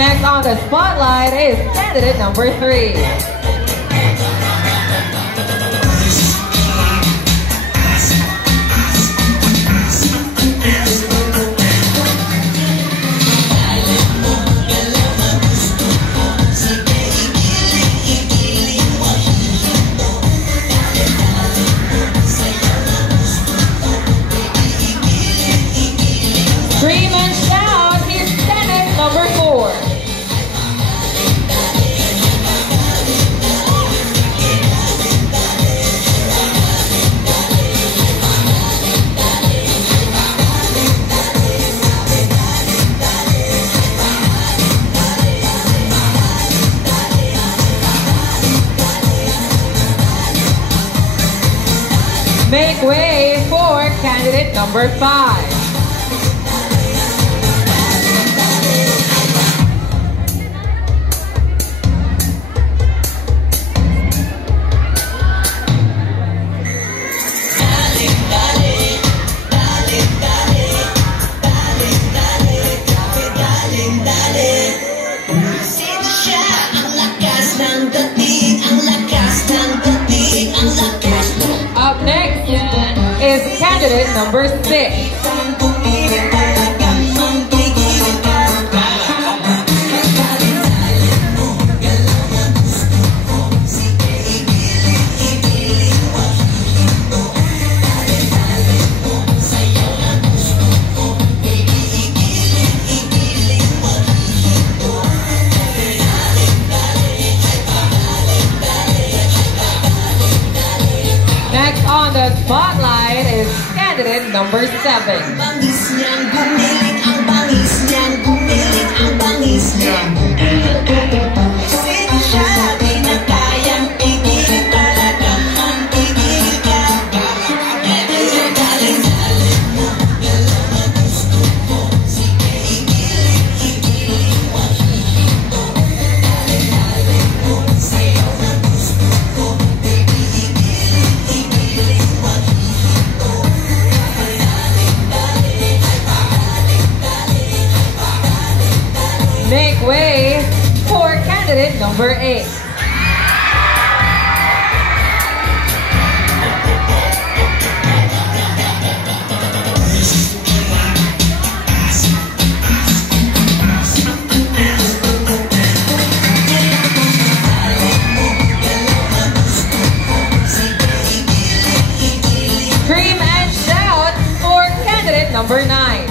next on the spotlight is candidate number 3. Scream and shout, here's candidate number 4. Make way for candidate number 5. Up next is candidate number 6. Next on the spotlight is candidate number 7. Make way for candidate number 8. Scream and shout for candidate number 9.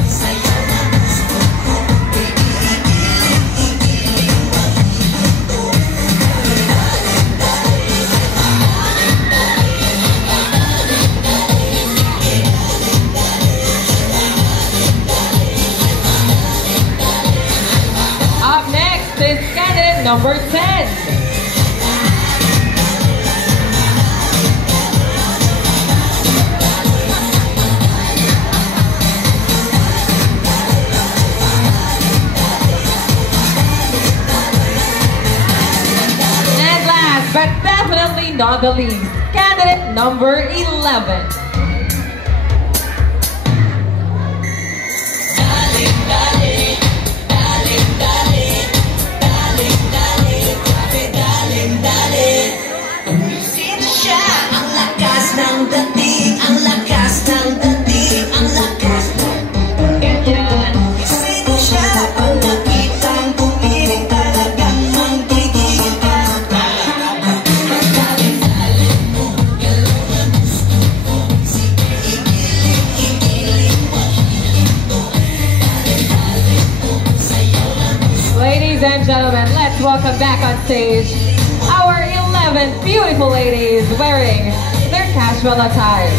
Up next is candidate number 10. And last but definitely not the least, candidate number 11. Ladies and gentlemen, let's welcome back on stage our 11 beautiful ladies wearing their casual attire.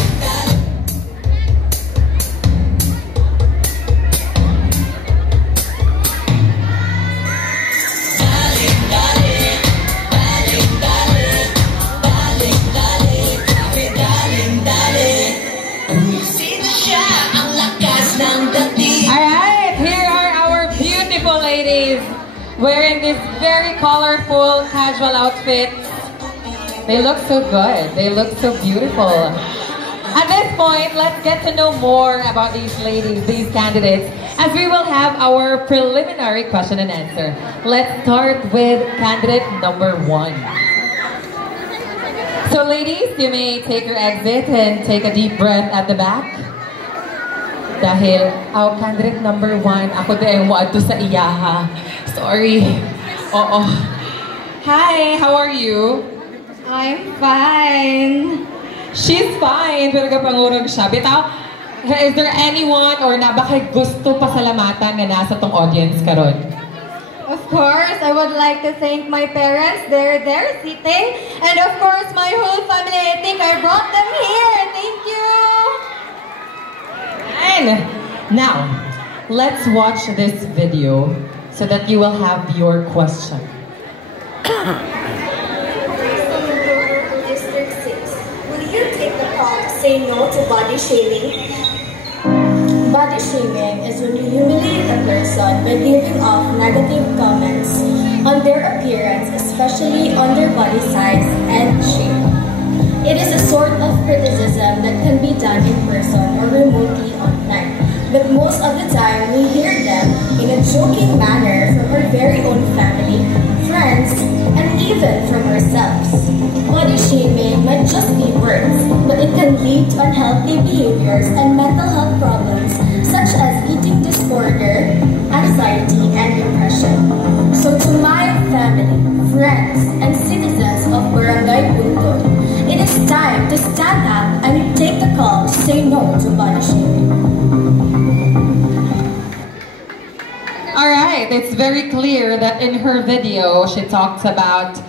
Alright, here are our beautiful ladies wearing these very colorful casual outfits. They look so good. They look so beautiful. At this point, let's get to know more about these ladies, these candidates, as we will have our preliminary question and answer. Let's start with candidate number 1. So ladies, you may take your exit and take a deep breath at the back. Dahil, our candidate number 1, ako din mo ato sa iyaha. Sorry. Oo. Hi, how are you? I'm fine. She's fine, pero kapangurag siya. Bitaw, is there anyone or na baka gusto pasalamatan nga nasa tong audience karon? Of course, I would like to thank my parents. They're there sitting. And of course, my whole family. I think I brought them here. Thank you. And now, let's watch this video so that you will have your question. District 6. Will you take the call to say no to body shaming? Body shaming is when you humiliate a person by giving off negative comments on their appearance, especially on their body size and shape. It is a sort of criticism that can be done in person or remotely online. But most of the time, we hear them in a joking manner from our very own family, friends, and even from ourselves. Body shaming might just be words, but it can lead to unhealthy behaviors and mental health problems such as eating disorder, anxiety, and depression. So to my family, friends, and citizens of Barangay Puntod, it is time to stand up and take the call to say no to body shaming. Alright, it's very clear that in her video, she talks about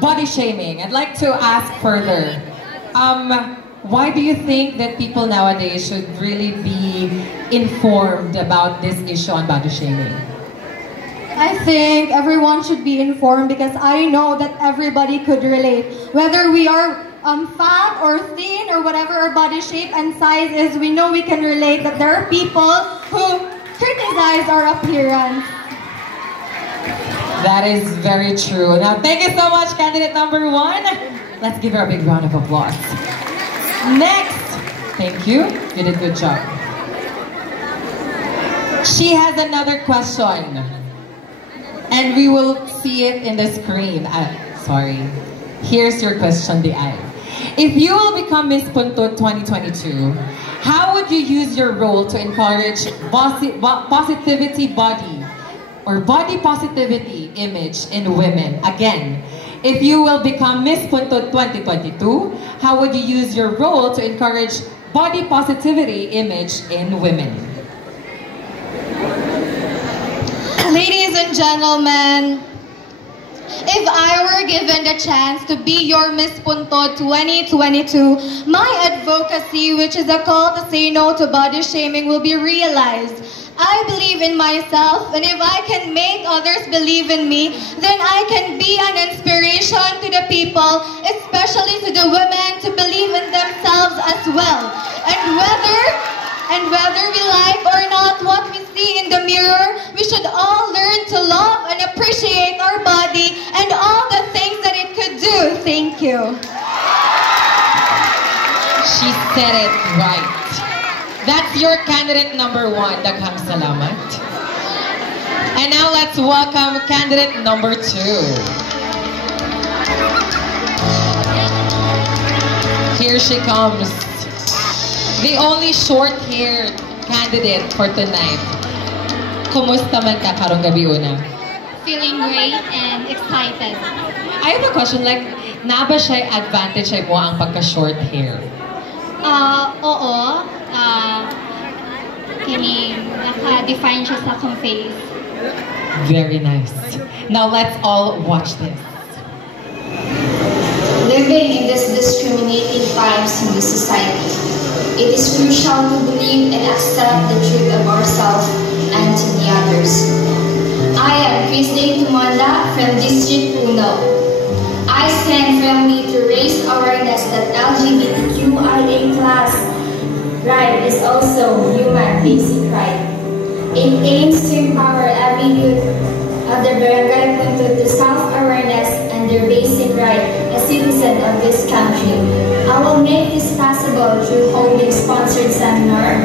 body shaming. I'd like to ask further. Why do you think that people nowadays should really be informed about this issue on body shaming? I think everyone should be informed because I know that everybody could relate. Whether we are fat or thin or whatever our body shape and size is, we know we can relate that there are people who criticize our appearance. That is very true. Now, thank you so much, candidate number 1. Let's give her a big round of applause. Next, thank you. You did a good job. She has another question. And we will see it in the screen. Sorry. Here's your question, Di. If you will become Miss Puntod 2022, how would you use your role to encourage positivity body or body positivity image in women? Again, if you will become Miss Puntod 2022, how would you use your role to encourage body positivity image in women? Ladies and gentlemen, if I were given the chance to be your Miss Puntod 2022, my advocacy, which is a call to say no to body shaming, will be realized. I believe in myself, and if I can make others believe in me, then I can be an inspiration to the people, especially to the women, to believe in themselves as well. And whether we like or not what we see in the mirror, we should all learn to love and appreciate our body and all the things that it could do. Thank you. She said it right. That's your candidate number 1, Daghang salamat. And now let's welcome candidate number 2. Here she comes. The only short-haired candidate for tonight. Kumusta man ka karong gabi una? Feeling great and excited. I have a question, like, na ba siya advantage ay mo ang pagka-short hair? Oo. Naka-define siya sa akong face. Very nice. Now let's all watch this. Living in these discriminating times in the society, it is crucial to believe and accept the truth of ourselves and to the others. I am Christine Tumanda from District Puno. I stand firmly to raise awareness that LGBTQIA+ right is also human basic right. It aims to empower every youth of the Barangay Puntod to self-awareness and their basic right as citizens of this country. I will make this possible possible through holding sponsored seminar,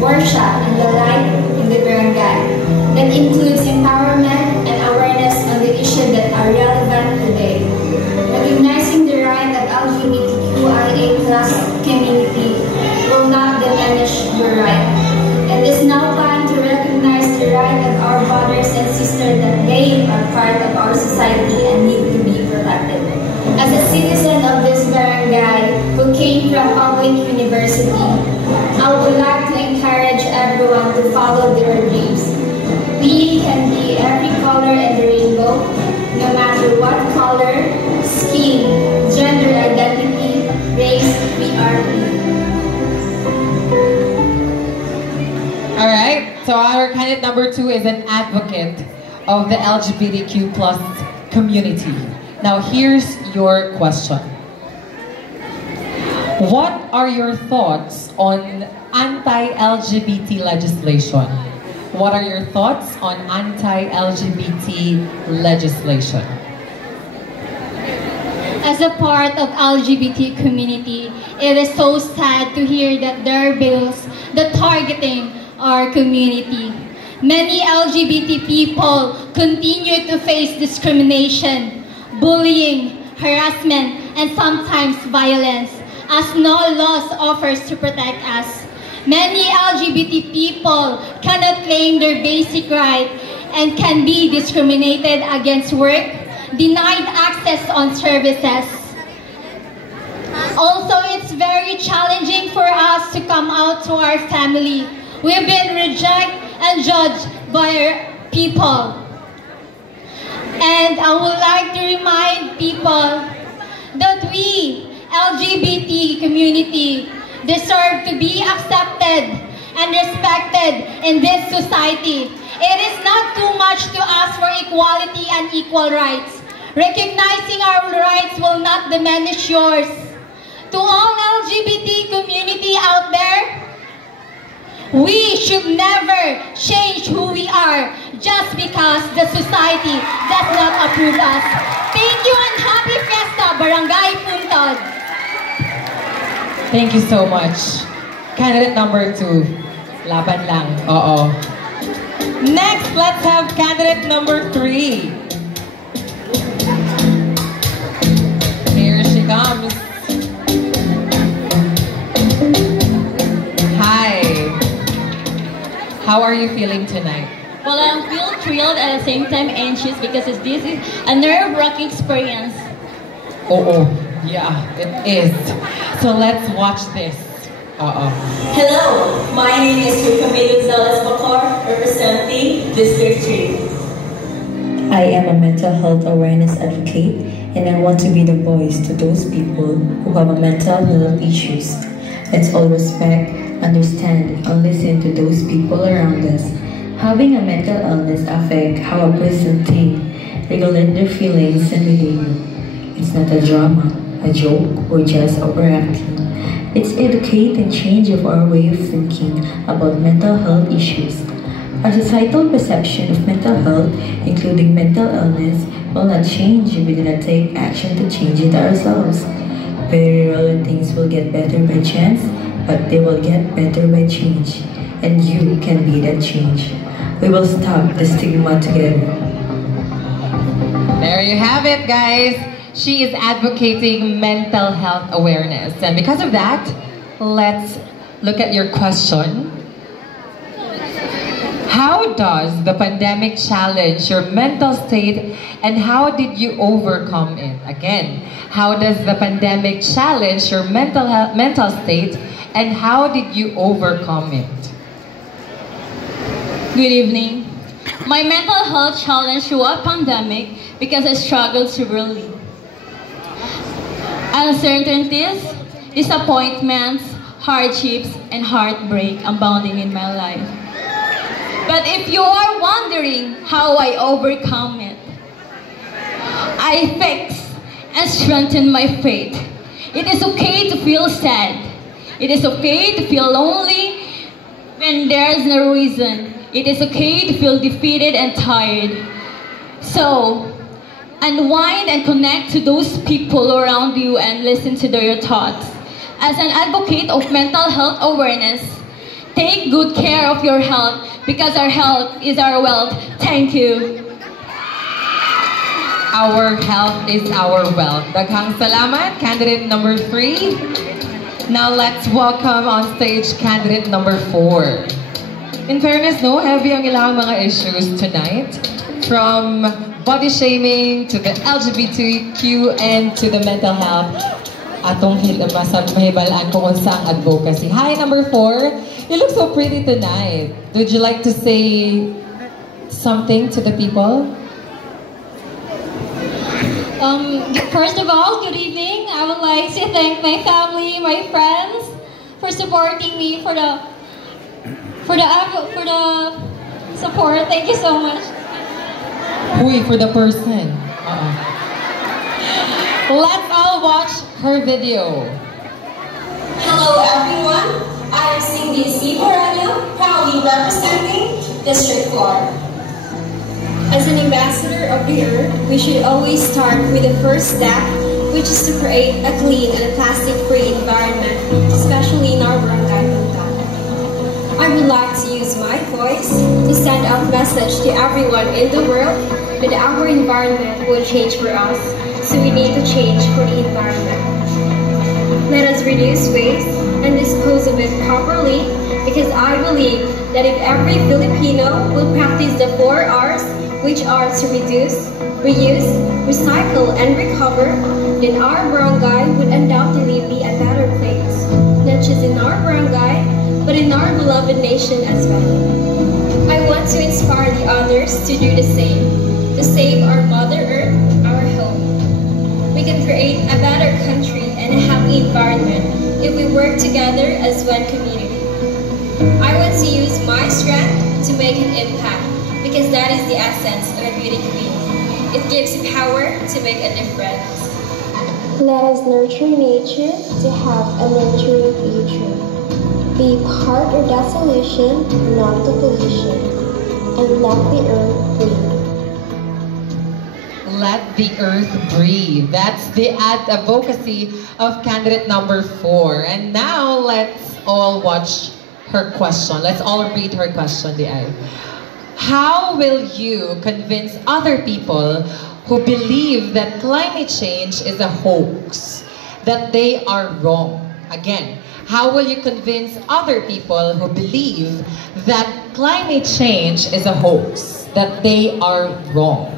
workshop, and the like in the barangay. That includes empowerment and awareness on the issues that are relevant today. Recognizing the right of LGBTQIA+ community will not diminish your right. It is now time to recognize the right of our brothers and sisters that they are part of our society and need to be protected. As a citizen of this barangay who came from public university, I would like to encourage everyone to follow their dreams. We can be every color in the rainbow, no matter what color, skin, gender identity, race we are. Alright, so our candidate number 2 is an advocate of the LGBTQ plus community. Now here's your question. What are your thoughts on anti-LGBT legislation? What are your thoughts on anti-LGBT legislation? As a part of LGBT community, it is so sad to hear that there are bills that targeting our community. Many LGBT people continue to face discrimination, bullying, harassment, and sometimes violence, as no laws offers to protect us. Many LGBT people cannot claim their basic right and can be discriminated against work, denied access on services. Also, it's very challenging for us to come out to our family. We've been rejected and judged by our people. And I would like to remind people that we, LGBT community, deserve to be accepted and respected in this society. It is not too much to ask for equality and equal rights. Recognizing our rights will not diminish yours. To all LGBT community out there, we should never change who we are just because the society does not approve us. Thank you and happy fiesta, Barangay Puntod. Thank you so much. Candidate number 2. Laban lang. Oo. Next, let's have candidate number 3. Here she comes. Hi. How are you feeling tonight? Well, I feel thrilled at the same time anxious because this is a nerve-wracking experience. Oh, yeah, it is. So let's watch this. Hello, my name is Coronation representing District 3. I am a mental health awareness advocate, and I want to be the voice to those people who have a mental health issues. Let's all respect, understand, and listen to those people around us. Having a mental illness affects how a person thinks, regulate their feelings and behavior. It's not a drama, a joke, or just overacting. It's educate and change of our way of thinking about mental health issues. Our societal perception of mental health, including mental illness, will not change if we do not take action to change it ourselves. Very rarely things will get better by chance, but they will get better by change. And you can be that change. We will stop the stigma together. There you have it, guys. She is advocating mental health awareness. And because of that, let's look at your question. How does the pandemic challenge your mental state and how did you overcome it? Again, how does the pandemic challenge your mental state and how did you overcome it? Good evening. My mental health challenge through a pandemic because I struggled severely. Uncertainties, disappointments, hardships, and heartbreak abounding in my life. But if you are wondering how I overcome it, I fix and strengthen my faith. It is okay to feel sad. It is okay to feel lonely when there is no reason. It is okay to feel defeated and tired. So, unwind and connect to those people around you and listen to their thoughts. As an advocate of mental health awareness, take good care of your health because our health is our wealth. Thank you. Our health is our wealth. Daghang salamat, candidate number 3. Now let's welcome on stage candidate number 4. In fairness, no, heavy ang ilang mga issues tonight. From body shaming to the LGBTQ and to the mental health. Atong mahibalaan ko kung saan advocacy. Hi, number 4. You look so pretty tonight. Would you like to say something to the people? First of all, good evening. I would like to thank my family, my friends, for supporting me for the support. Thank you so much. Huy, for the person. Let's all watch her video. Hello everyone, I am Cindy C. Peranio, proudly representing District 4. As an ambassador of the earth, we should always start with the first step, which is to create a clean and plastic-free environment, especially in our barangay Puntod. I would like to use my voice to send out a message to everyone in the world that our environment will change for us, so we need to change for the environment. Let us reduce waste and dispose of it properly, because I believe that if every Filipino will practice the 4 R's, which are to reduce, reuse, recycle, and recover, then our barangay would undoubtedly be a better place, not just in our barangay, but in our beloved nation as well. I want to inspire the others to do the same, to save our Mother Earth, our home. We can create a better country and a happy environment if we work together as one community. I want to use my strength to make an impact, because that is the essence of a beauty queen. It gives power to make a difference. Let us nurture nature to have a nurturing future. Be part of that solution, not the pollution. And let the earth breathe. Let the earth breathe. That's the advocacy of candidate number 4. And now let's all watch her question. Let's all read her question, How will you convince other people who believe that climate change is a hoax, that they are wrong? Again, how will you convince other people who believe that climate change is a hoax, that they are wrong?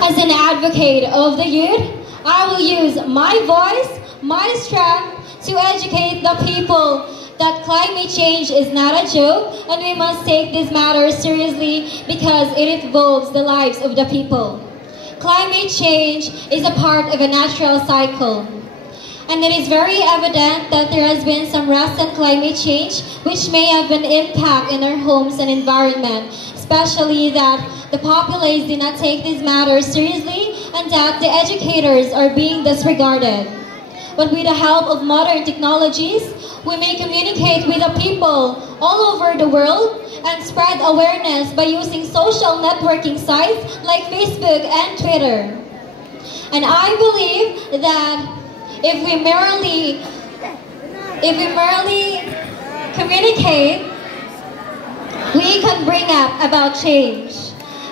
As an advocate of the youth, I will use my voice, my strength to educate the people that climate change is not a joke, and we must take this matter seriously because it involves the lives of the people. Climate change is a part of a natural cycle, and it is very evident that there has been some recent climate change which may have an impact in our homes and environment, especially that the populace did not take this matter seriously and that the educators are being disregarded. But with the help of modern technologies, we may communicate with the people all over the world and spread awareness by using social networking sites like Facebook and Twitter. And I believe that if we merely communicate, we can bring up about change.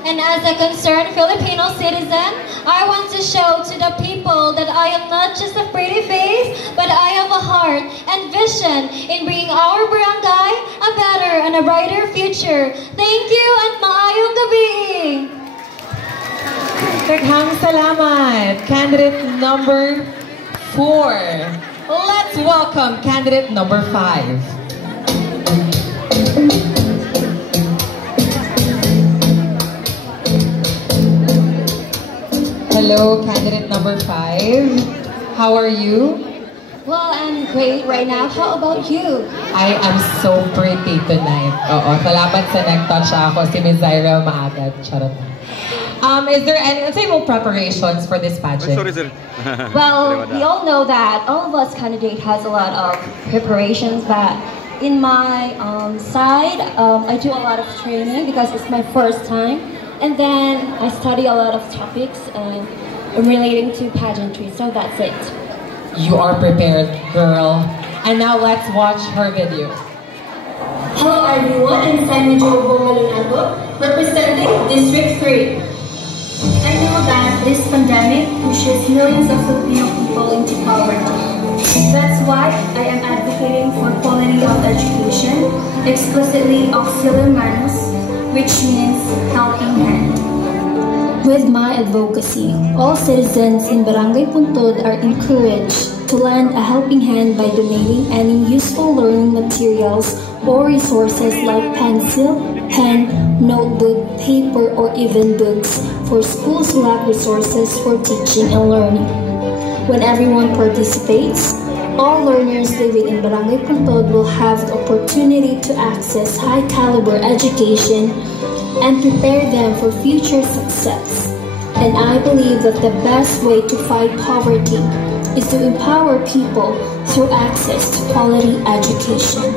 And as a concerned Filipino citizen, I want to show to the people that I am not just a pretty face, but I have a heart and vision in bringing our barangay a better and a brighter future. Thank you and maayong gabi! Daghang salamat, candidate number 4. Let's welcome candidate number 5. Hello, candidate number 5. How are you? Well, I'm great right now. How about you? I am so pretty tonight. Oo, salamat sa nag-touch ako. Si Ms. Zaira Maagat. Charot. Is there any preparations for this pageant? Sorry, sir. Well, we all know that all of us candidate has a lot of preparations, but in my side, I do a lot of training because it's my first time. And then I study a lot of topics relating to pageantry, so that's it. You are prepared, girl. And now let's watch her video. Hello everyone, I'm Simon Jobo Malunado, representing District 3. I know that this pandemic pushes millions of Filipino people into poverty. That's why I am advocating for quality of education, explicitly auxilium manus, which means helping hand. With my advocacy, all citizens in Barangay Puntod are encouraged to lend a helping hand by donating any useful learning materials or resources like pencil, pen, notebook, paper, or even books for schools who lack resources for teaching and learning. When everyone participates, all learners living in Barangay Puntod will have the opportunity to access high-caliber education and prepare them for future success. And I believe that the best way to fight poverty is to empower people through access to quality education.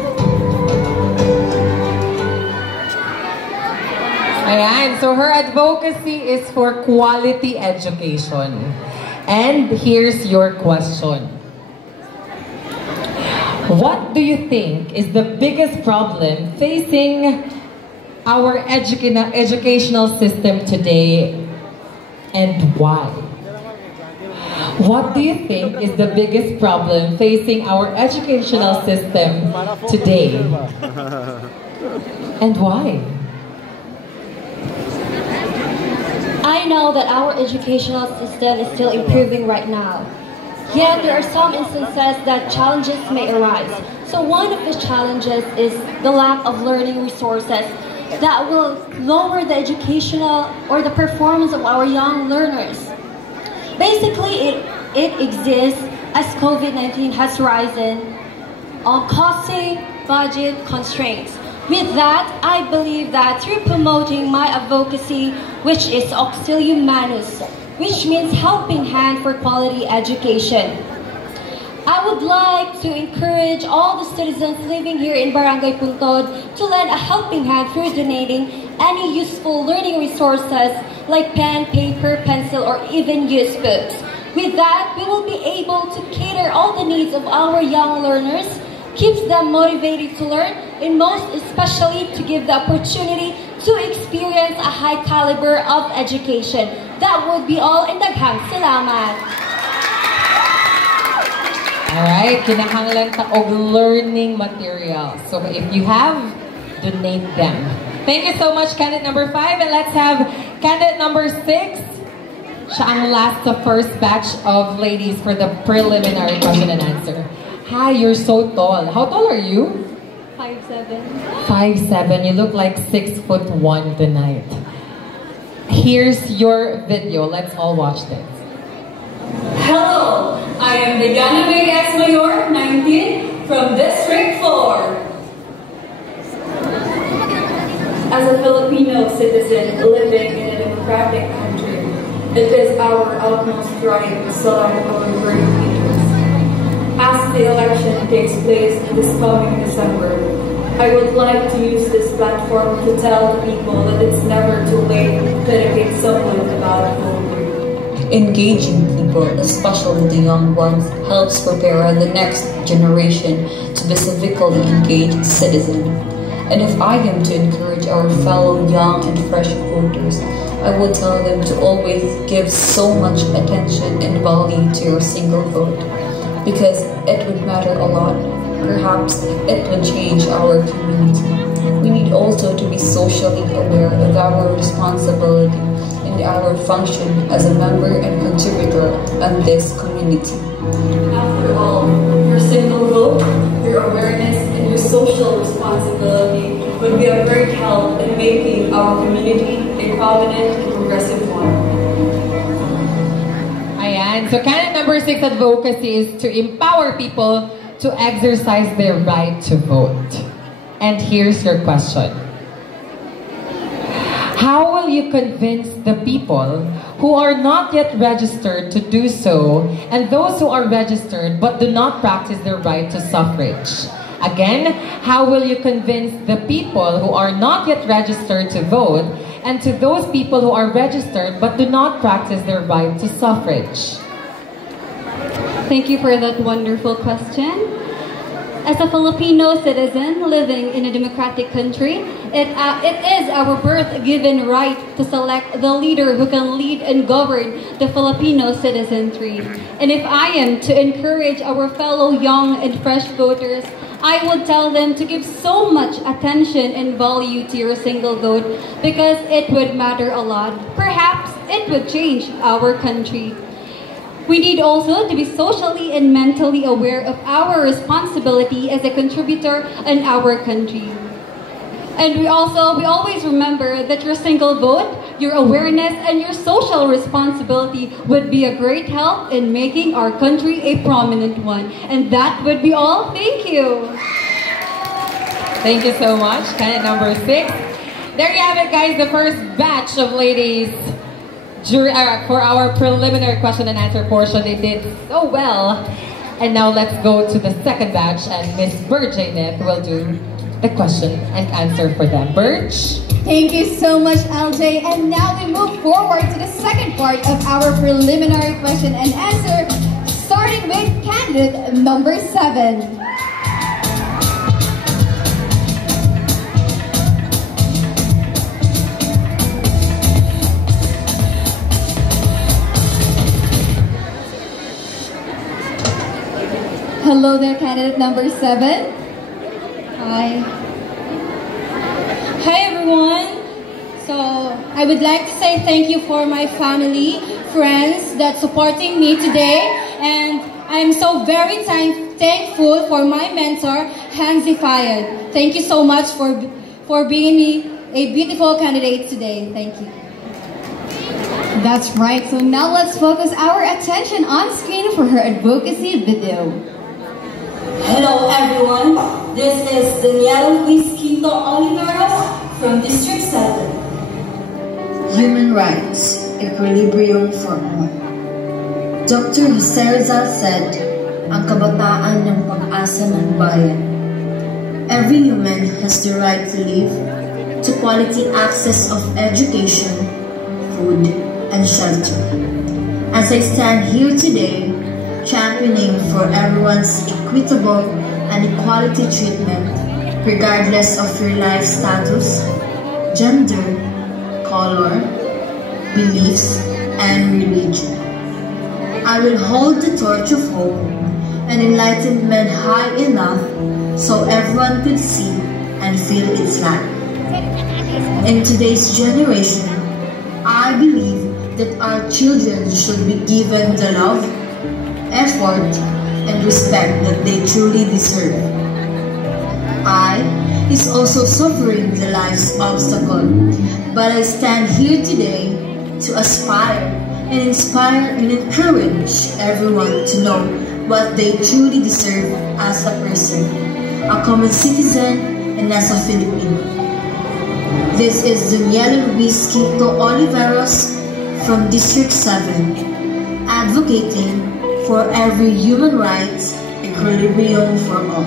Ayan, so her advocacy is for quality education. And here's your question. What do you think is the biggest problem facing our educational system today, and why? What do you think is the biggest problem facing our educational system today, and why? I know that our educational system is still improving right now. Yet there are some instances that challenges may arise. So one of the challenges is the lack of learning resources that will lower the educational or the performance of our young learners. Basically, it exists as COVID-19 has risen, causing budget constraints. With that, I believe that through promoting my advocacy, which is auxilium manus, which means helping hand for quality education, I would like to encourage all the citizens living here in Barangay Puntod to lend a helping hand through donating any useful learning resources like pen, paper, pencil, or even used books. With that, we will be able to cater all the needs of our young learners, keeps them motivated to learn, and most especially to give the opportunity to experience a high caliber of education. That would be all, and daghang salamat. Alright, kinahanglan ta og learning materials. So if you have, donate them. Thank you so much, candidate number 5. And let's have candidate number 6. Siya ang last the first batch of ladies for the preliminary question and answer. Hi, you're so tall. How tall are you? 5'7". 5'7". You look like 6'1" tonight. Here's your video. Let's all watch this. Hello, I am Diana May S. Mayor, 19, from District 4. As a Filipino citizen living in a democratic country, it is our utmost right to select our great leaders. As the election takes place this coming December, I would like to use this platform to tell the people that it's never too late to educate someone about voting. Engaging people, especially the young ones, helps prepare the next generation to be civically engaged citizens. And if I am to encourage our fellow young and fresh voters, I would tell them to always give so much attention and value to your single vote, because it would matter a lot. Perhaps it would change our community. We need also to be socially aware of our responsibility and our function as a member and contributor in this community. After all, your single vote, your awareness, and your social responsibility would be a great help in making our community a prominent and progressive one. Ayan. So candidate number 6 advocacy is to empower people to exercise their right to vote. And here's your question. How will you convince the people who are not yet registered to do so, and those who are registered but do not practice their right to suffrage? Again, how will you convince the people who are not yet registered to vote, and to those people who are registered but do not practice their right to suffrage? Thank you for that wonderful question. As a Filipino citizen living in a democratic country, it is our birth-given right to select the leader who can lead and govern the Filipino citizenry. And if I am to encourage our fellow young and fresh voters, I would tell them to give so much attention and value to your single vote because it would matter a lot. Perhaps it would change our country. We need also to be socially and mentally aware of our responsibility as a contributor in our country. And we always remember that your single vote, your awareness, and your social responsibility would be a great help in making our country a prominent one. And that would be all. Thank you. Thank you so much. Candidate number 6. There you have it, guys, the first batch of ladies for our preliminary question and answer portion. They did so well. And now let's go to the second batch, and Miss Birjay Nip will do the question and answer for them. Birch? Thank you so much, LJ. And now we move forward to the second part of our preliminary question and answer, starting with candidate number 7. Hello there, candidate number 7. Hi. Hi everyone. So I would like to say thank you for my family, friends that supporting me today, and I'm so very thankful for my mentor, Hansi Fayed. Thank you so much for being me a beautiful candidate today. Thank you. That's right. So now let's focus our attention on screen for her advocacy video. Hello everyone, this is Danielle Quisquito Oliveros from District 7. Human rights, equilibrium for all. Dr. Jose Rizal said, ang kabataan ng pag-asa ng bayan. Every human has the right to live, to quality access of education, food, and shelter. As I stand here today, championing for everyone's equitable and equality treatment, regardless of your life status, gender, color, beliefs, and religion. I will hold the torch of hope and enlightenment high enough so everyone could see and feel its light. In today's generation, I believe that our children should be given the love, effort, and respect that they truly deserve. I is also suffering the life's obstacle, but I stand here today to aspire and inspire and encourage everyone to know what they truly deserve as a person, a common citizen, and as a Filipino. This is Daniela Luis Quito Oliveros from District 7, advocating for every human rights, equilibrium for all.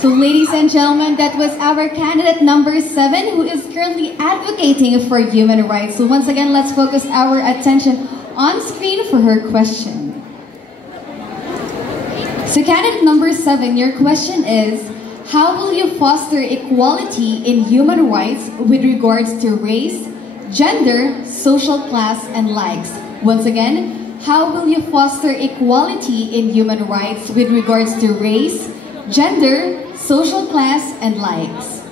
So ladies and gentlemen, that was our candidate number 7 who is currently advocating for human rights. So once again, let's focus our attention on screen for her question. So candidate number 7, your question is, how will you foster equality in human rights with regards to race, gender, social class, and likes? Once again, how will you foster equality in human rights with regards to race, gender, social class, and likes?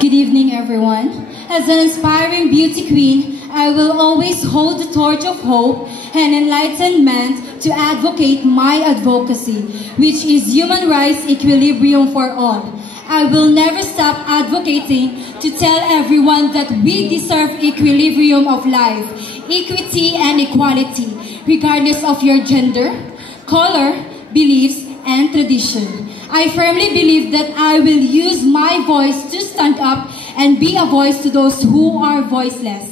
Good evening, everyone. As an aspiring beauty queen, I will always hold the torch of hope and enlightenment to advocate my advocacy, which is human rights equilibrium for all. I will never stop advocating to tell everyone that we deserve equilibrium of life, equity and equality, regardless of your gender, color, beliefs, and tradition. I firmly believe that I will use my voice to stand up and be a voice to those who are voiceless,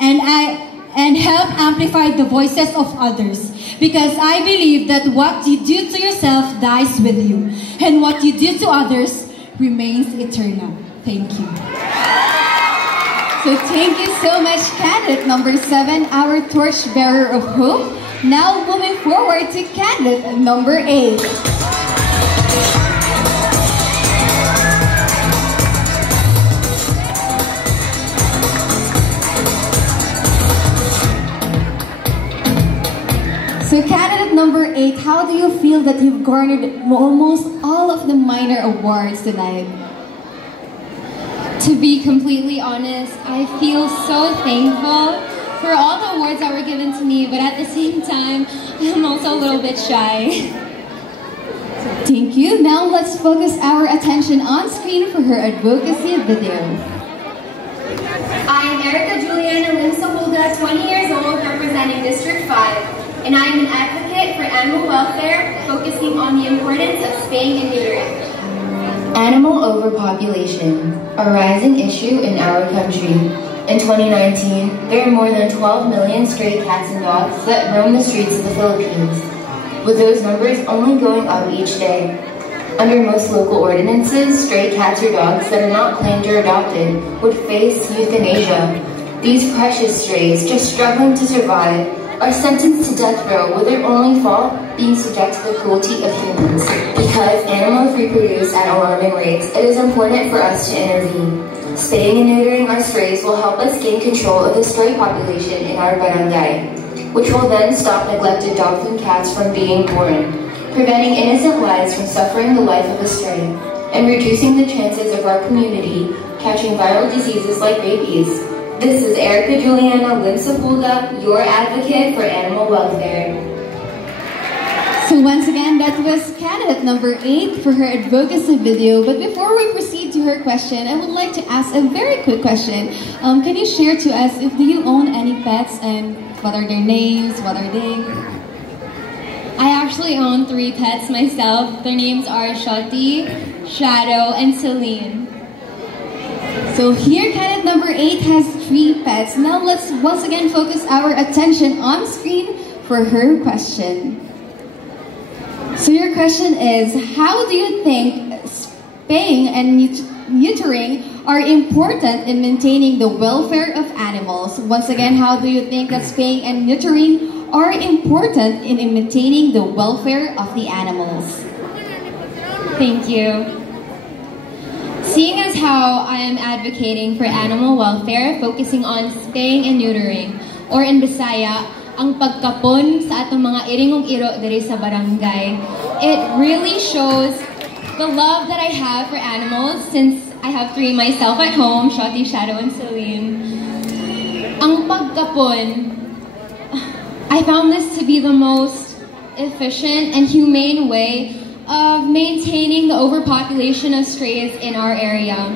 and help amplify the voices of others, because I believe that what you do to yourself dies with you, and what you do to others remains eternal. Thank you. So thank you so much, candidate number 7, our torchbearer of hope. Now moving forward to candidate number 8. So candidate number 8, how do you feel that you've garnered almost all of the minor awards tonight? To be completely honest, I feel so thankful for all the awards that were given to me, but at the same time, I'm also a little bit shy. Thank you. Now let's focus our attention on screen for her advocacy video. I'm Erica Juliana Limsa-Hulda, 20 years old, representing District 5. And I am an advocate for animal welfare, focusing on the importance of spaying and neutering. Animal overpopulation, a rising issue in our country. In 2019, there are more than 12 million stray cats and dogs that roam the streets of the Philippines, with those numbers only going up each day. Under most local ordinances, stray cats or dogs that are not claimed or adopted would face euthanasia. These precious strays, just struggling to survive, are sentenced to death row with their only fault being subject to the cruelty of humans. Because animals reproduce at alarming rates, it is important for us to intervene. Spaying and neutering our strays will help us gain control of the stray population in our barangay, which will then stop neglected dogs and cats from being born, preventing innocent lives from suffering the life of a stray, and reducing the chances of our community catching viral diseases like rabies. This is Erica Juliana Limsa-Hulda, your advocate for animal welfare. So once again, that was candidate number 8 for her advocacy video. But before we proceed to her question, I would like to ask a very quick question. Can you share to us if do you own any pets and what are their names, what are they? I actually own 3 pets myself. Their names are Shotty, Shadow, and Celine. So here, candidate number 8 has 3 pets. Now let's once again focus our attention on screen for her question. So your question is, how do you think spaying and neutering are important in maintaining the welfare of animals? Once again, how do you think that spaying and neutering are important in maintaining the welfare of the animals? Thank you. Seeing as how I am advocating for animal welfare, focusing on spaying and neutering, or in Bisaya, ang pagkapon sa atong mga iringong iro diri sa barangay, it really shows the love that I have for animals since I have 3 myself at home, Shotty, Shadow, and Celine. Ang pagkapon, I found this to be the most efficient and humane way of maintaining the overpopulation of strays in our area.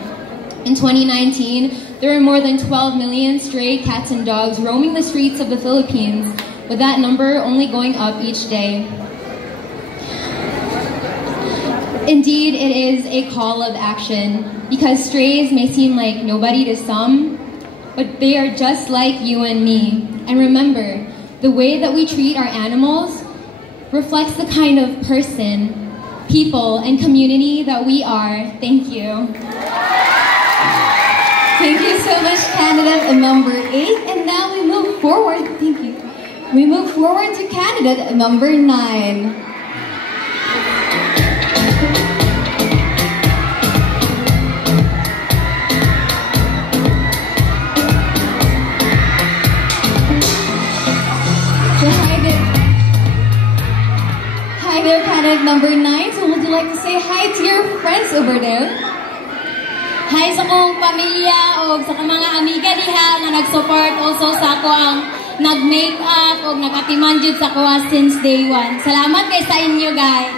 In 2019, there were more than 12 million stray cats and dogs roaming the streets of the Philippines, with that number only going up each day. Indeed, it is a call of action, because strays may seem like nobody to some, but they are just like you and me. And remember, the way that we treat our animals reflects the kind of person, people, and community that we are. Thank you. Thank you so much, candidate number 8. And now we move forward. Thank you. We move forward to candidate number 9. Hi there, candidate number 9. So would you like to say hi to your friends over there? Hi sa kong pamilya o sa kong mga amiga diha nga nag-support also sa ako ang nag-makeup o nag-atiman jud sa ako since day 1. Salamat kay sa inyo, guys.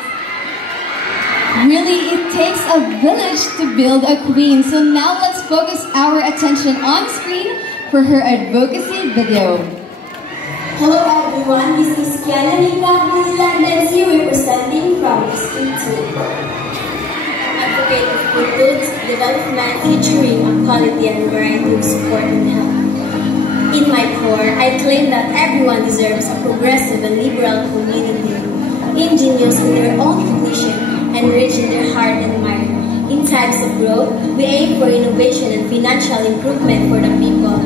Really, it takes a village to build a queen. So now let's focus our attention on screen for her advocacy video. Hello everyone, this is Kiana Nika Nancy representing from District 2. Advocate of Puntod's development featuring a quality and variety of support and help. In my core, I claim that everyone deserves a progressive and liberal community, ingenious in their own condition and rich in their heart and mind. In times of growth, we aim for innovation and financial improvement for the people.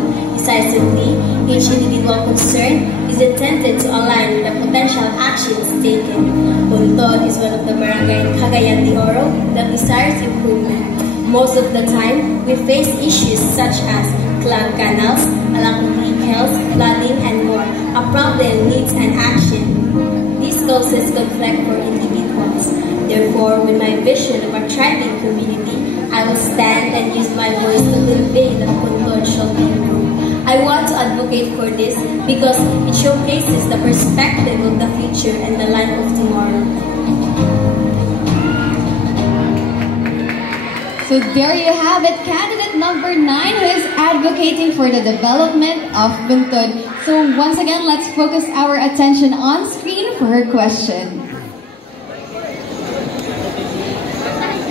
decisively, each individual concerned is intended to align with the potential actions taken. Puntod is one of the barangay in Cagayan de Oro that desires improvement. Most of the time, we face issues such as clogged canals, a lack of vehicles, flooding, and more. A problem needs an action. These causes conflict for individuals. Therefore, with my vision of a thriving community, I will stand and use my voice to convey that Puntod shall be improved. I want to advocate for this because it showcases the perspective of the future and the life of tomorrow. So there you have it, candidate number 9 who is advocating for the development of Puntod. So once again, let's focus our attention on screen for her question.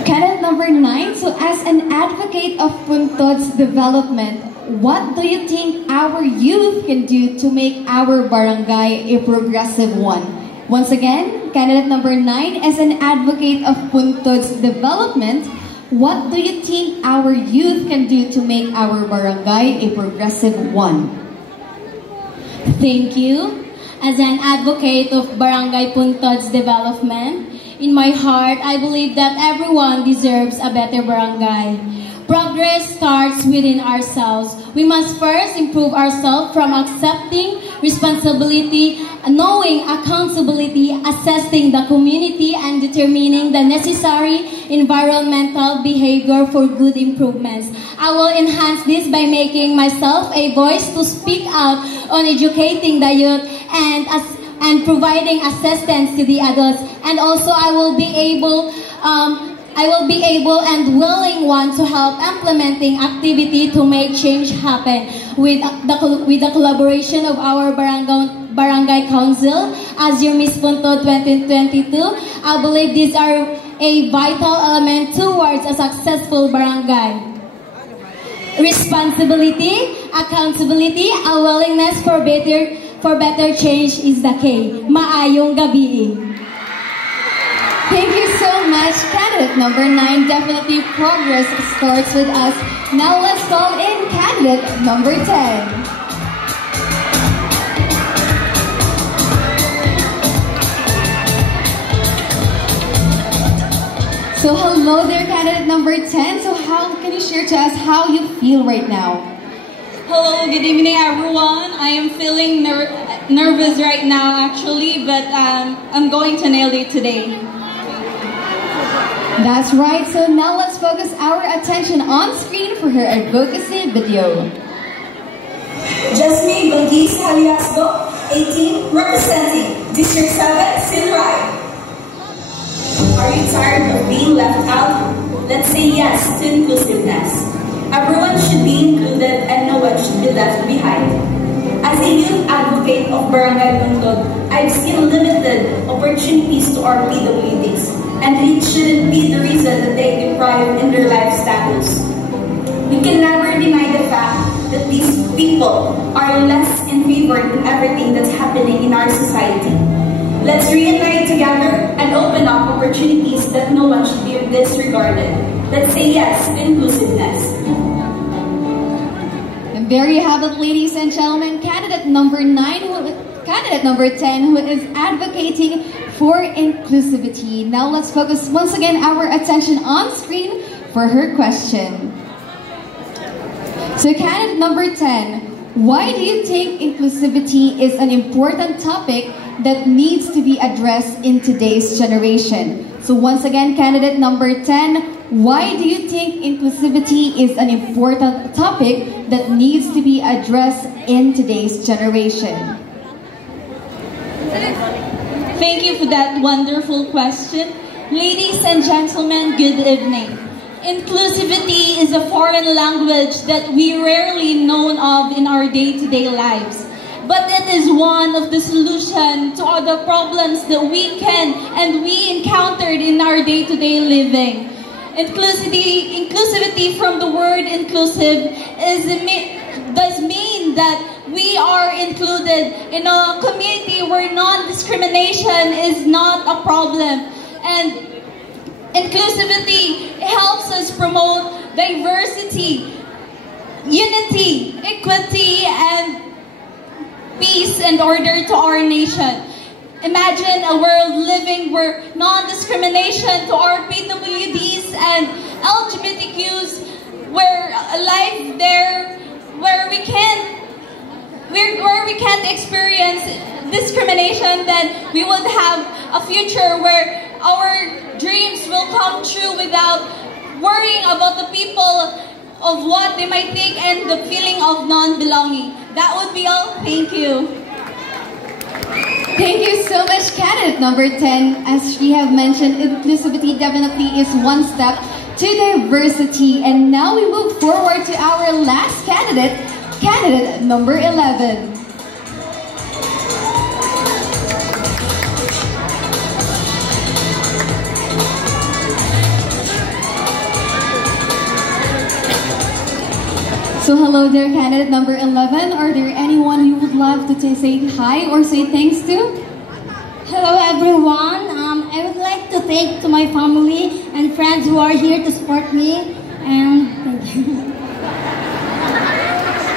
Candidate number 9, so as an advocate of Puntod's development, what do you think our youth can do to make our barangay a progressive one? Once again, candidate number 9, as an advocate of Puntod's development, what do you think our youth can do to make our barangay a progressive one? Thank you. As an advocate of Barangay Puntod's development, in my heart, I believe that everyone deserves a better barangay. Progress starts within ourselves. We must first improve ourselves from accepting responsibility, knowing accountability, assessing the community, and determining the necessary environmental behavior for good improvements. I will enhance this by making myself a voice to speak out on educating the youth and providing assistance to the adults. And also I will be able and willing one to help implementing activity to make change happen with the collaboration of our barangay council as your Miss Puntod 2022. I believe these are a vital element towards a successful barangay. Responsibility, accountability, a willingness for better change is the key. Maayong gabi. Thank you so much, candidate number 9. Definitely progress starts with us. Now let's call in candidate number 10. So hello there, candidate number 10. So how can you share to us how you feel right now? Hello, good evening everyone. I am feeling nervous right now actually, but I'm going to nail it today. That's right, so now let's focus our attention on screen for her advocacy video. Jasmine Bangis Haliasgo, 18, representing District 7, Sinrai. Are you tired of being left out? Let's say yes to inclusiveness. Everyone should be included and no one should be left behind. As a youth advocate of Barangay Puntod, I've seen limited opportunities to our PWDs, and it shouldn't be the reason that they deprive in their life status. We can never deny the fact that these people are less in favor in everything that's happening in our society. Let's reunite together and open up opportunities that no one should be disregarded. Let's say yes to inclusiveness. And there you have it, ladies and gentlemen, candidate number 10 who is advocating for inclusivity. Now let's focus once again our attention on screen for her question. So candidate number 10, why do you think inclusivity is an important topic that needs to be addressed in today's generation? So once again, candidate number 10, why do you think inclusivity is an important topic that needs to be addressed in today's generation? Thank you for that wonderful question. Ladies and gentlemen, good evening. Inclusivity is a foreign language that we rarely know of in our day-to-day lives. But it is one of the solutions to all the problems that we encountered in our day-to-day living. Inclusivity from the word inclusive does mean that we are included in a community where non-discrimination is not a problem. And inclusivity helps us promote diversity. unity, equity, and peace and order to our nation. Imagine a world living where non-discrimination to our PWDs and LGBTQs, where a life there where we can't experience discrimination, then we would have a future where our dreams will come true without worrying about the people of what they might think and the feeling of non-belonging. That would be all. Thank you. Thank you so much, candidate number 10. As we have mentioned, inclusivity definitely is one step to diversity. And now we move forward to our last candidate, candidate number 11. So hello there, candidate number 11. Are there anyone you would love to say hi or say thanks to? Hello everyone. I would like to thank to my family and friends who are here to support me, and thank you.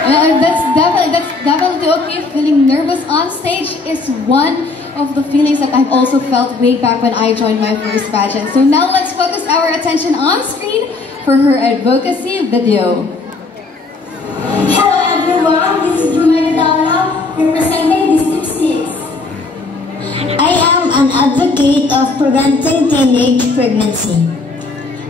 That's definitely okay. Feeling nervous on stage is one of the feelings that I've also felt way back when I joined my first pageant. So now let's focus our attention on screen for her advocacy video. Hello everyone, this is Jumay representing District 6. I am an advocate of preventing teenage pregnancy.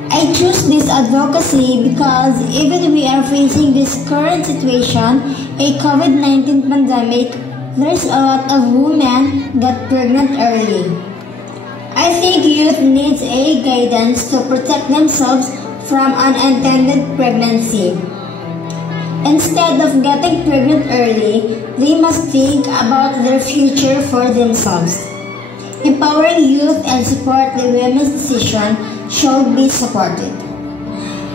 I choose this advocacy because even we are facing this current situation, a COVID-19 pandemic, there's a lot of women got pregnant early. I think youth needs a guidance to protect themselves from unintended pregnancy. Instead of getting pregnant early, they must think about their future for themselves. Empowering youth and support the women's decision should be supported.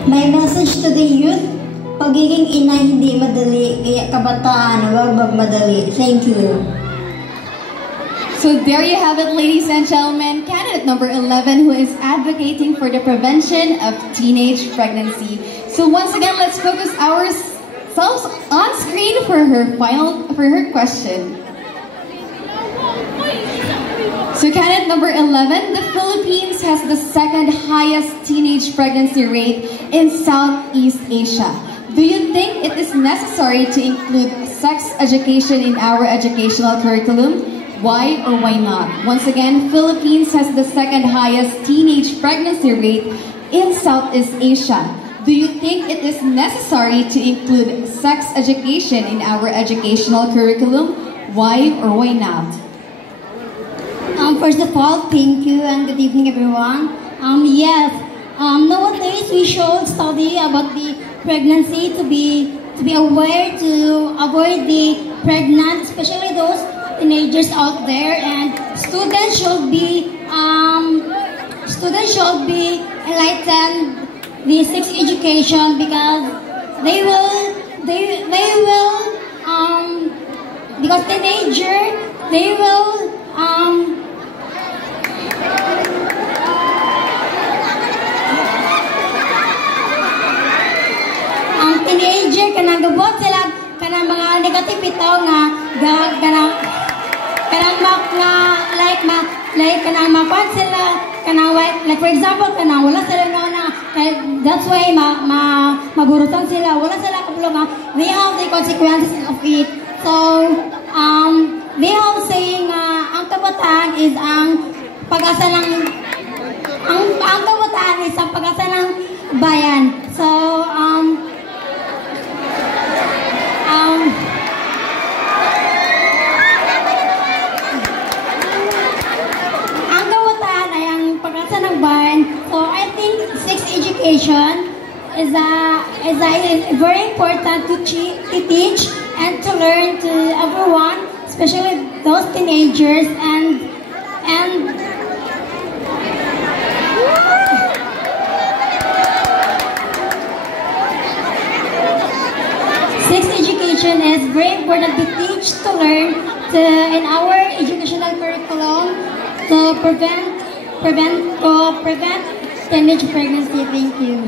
My message to the youth, pagiging ina hindi madali, kaya kabataan, huwag magmadali. Thank you. So there you have it, ladies and gentlemen, candidate number 11 who is advocating for the prevention of teenage pregnancy. So once again, let's focus ourselves on screen for her question. So candidate number 11, the Philippines has the second highest teenage pregnancy rate in Southeast Asia. Do you think it is necessary to include sex education in our educational curriculum? Why or why not? Once again, Philippines has the second highest teenage pregnancy rate in Southeast Asia. Do you think it is necessary to include sex education in our educational curriculum? Why or why not? First of all, thank you and good evening everyone. Yes, nowadays we should study about the pregnancy to be aware to avoid the pregnant, especially those teenagers out there, and students should be enlightened the sex education because because teenager they will teenager kanang gabot sila kanang mga negative ito nga kanang mapan sila kanang like for example kanang wala sila na that's why maburutan sila wala sila kabulong they have the consequences of it. So they have saying ang kabataan is ang pag-asa ng ang kabataan is ang pag-asa ng bayan. So ang kabataan ay ang pag-asa ng bayan. So I think sex education is very important to teach and to learn to everyone, especially those teenagers and sex education is very important to teach, to learn, in our educational curriculum to prevent teenage pregnancy. Thank you.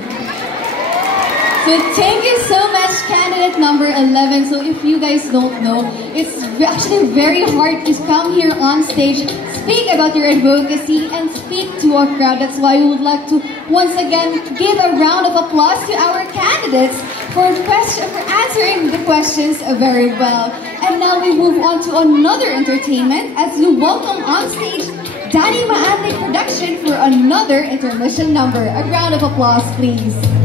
So thank you so much, candidate number 11. So if you guys don't know, it's actually very hard to come here on stage, speak about your advocacy, and speak to a crowd. That's why we would like to once again give a round of applause to our candidates for answering the questions very well. And now we move on to another entertainment as we welcome on stage Danny Maanli Production for another intermission number. A round of applause, please.